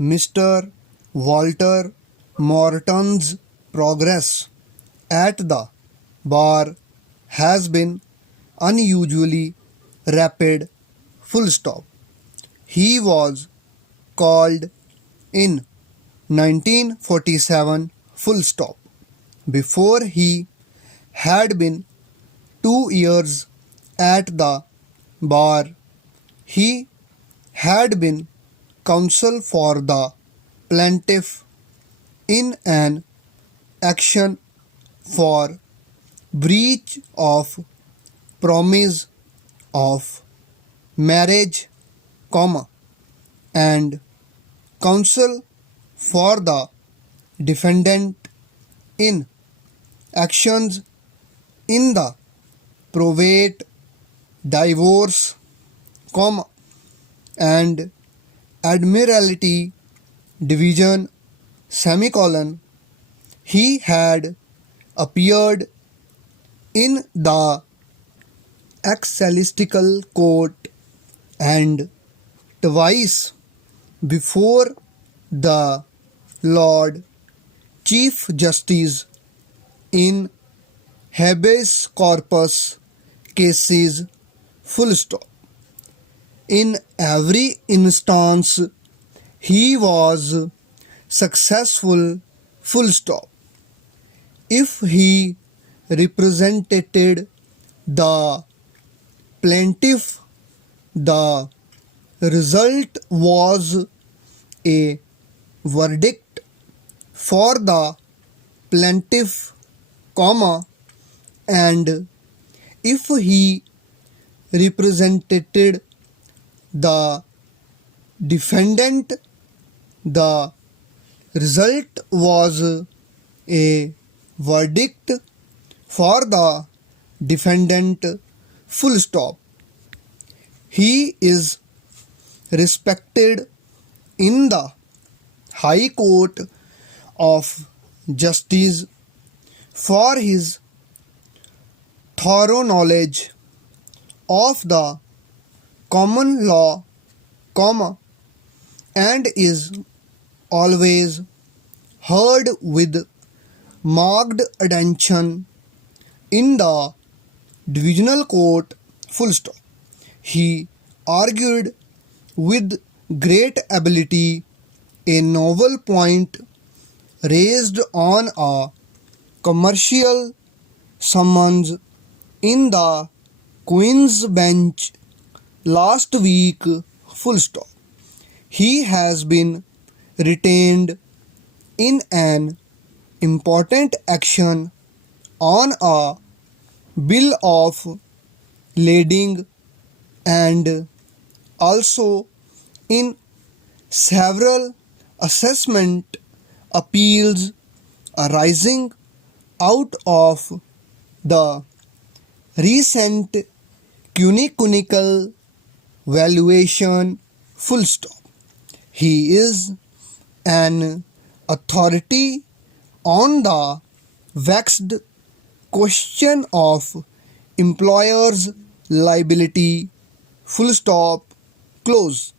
Mr. Walter Morton's progress at the bar has been unusually rapid. Full stop. He was called in 1947. Full stop. Before he had been 2 years at the bar, he had been counsel for the plaintiff in an action for breach of promise of marriage, and counsel for the defendant in actions in the probate, divorce, and admiralty division, he had appeared in the ecclesiastical court and twice before the Lord Chief Justice in habeas corpus cases. Full stop. In every instance, he was successful. Full stop. If he represented the plaintiff, the result was a verdict for the plaintiff, and if he represented the defendant, the result was a verdict for the defendant. Full stop. He is respected in the High Court of Justice for his thorough knowledge of the common law, and is always heard with marked attention in the divisional court. Full stop. He argued with great ability a novel point raised on a commercial summons in the Queen's Bench last week. Full stop. He has been retained in an important action on a bill of lading and also in several assessment appeals arising out of the recent clinical valuation. Full stop. He is an authority on the vexed question of employers' liability. Full stop. Close.